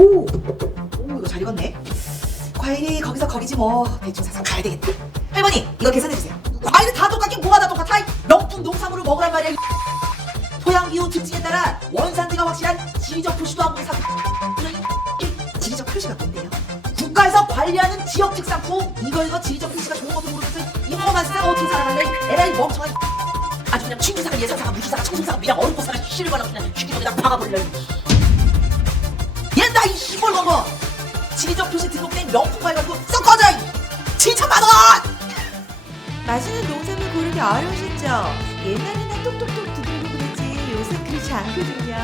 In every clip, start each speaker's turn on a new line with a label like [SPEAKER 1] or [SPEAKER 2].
[SPEAKER 1] 오, 오 이거 잘 익었네. 과일이 거기서 거기지 뭐 대충 사서 가야 되겠다. 할머니 이거 계산해 주세요. 과일은 다 똑같긴 뭐가 다 똑같아? 이 명품 농산물을 먹으란 말이야. 이 토양 기후 특징에 따라 원산지가 확실한 지리적 표시도 하고 사. 이 지리적 표시가 뭔데요? 국가에서 관리하는 지역 특산품 이거 이거 지리적 표시가 좋은 것도 모르겠어. 이거만 쓰다가 어떻게 살아갈래? 에라이 멍청한. 아주 그냥 친구사가 예상사가 무주사가 청송사가 미랑 어른포사가 실거나 그냥 죽이려다 박아버리려. 얘 나 이 시골 먹어. 지리적 표시 등록된 명품 썩 꺼져. 7천만 원.
[SPEAKER 2] 맛있는 농산물 고르기 어려우셨죠? 옛날에는 톡톡톡 두들고 그랬지 요새 그렇지 않거든요.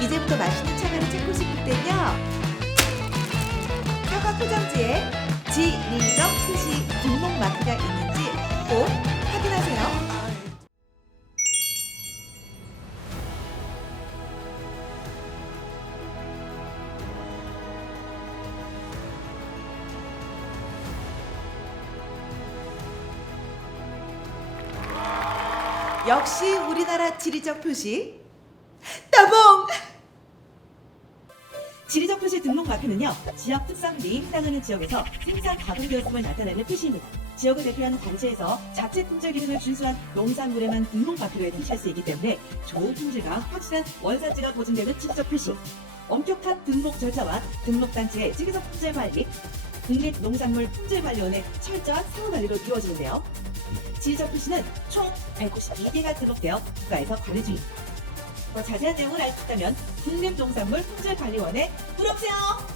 [SPEAKER 2] 이제부터 맛있는 차가를 찍고 싶을 땐요. 뼈가 포장지에 지리적 표시 등록 마크가 있는지 꼭 역시 우리나라 지리적 표시 따봉!
[SPEAKER 3] 지리적 표시 등록 마크는요, 지역 특산물이 해당하는 지역에서 생산 가공되었음을 나타내는 표시입니다. 지역을 대표하는 단체에서 자체 품질 기준을 준수한 농산물에만 등록 마크를 설치할 수 있기 때문에 좋은 품질과 확실한 원산지가 보증되는 지리적 표시, 엄격한 등록 절차와 등록 단체의 지리적 품질 관리, 국립농산물 품질관리원의 철저한 사후 관리로 이루어지는데요. 지리적 표시는 총 192개가 등록되어 국가에서 관리 중입니다. 더 자세한 내용을 알고 싶다면 국립농산물 품질관리원에 물어보세요.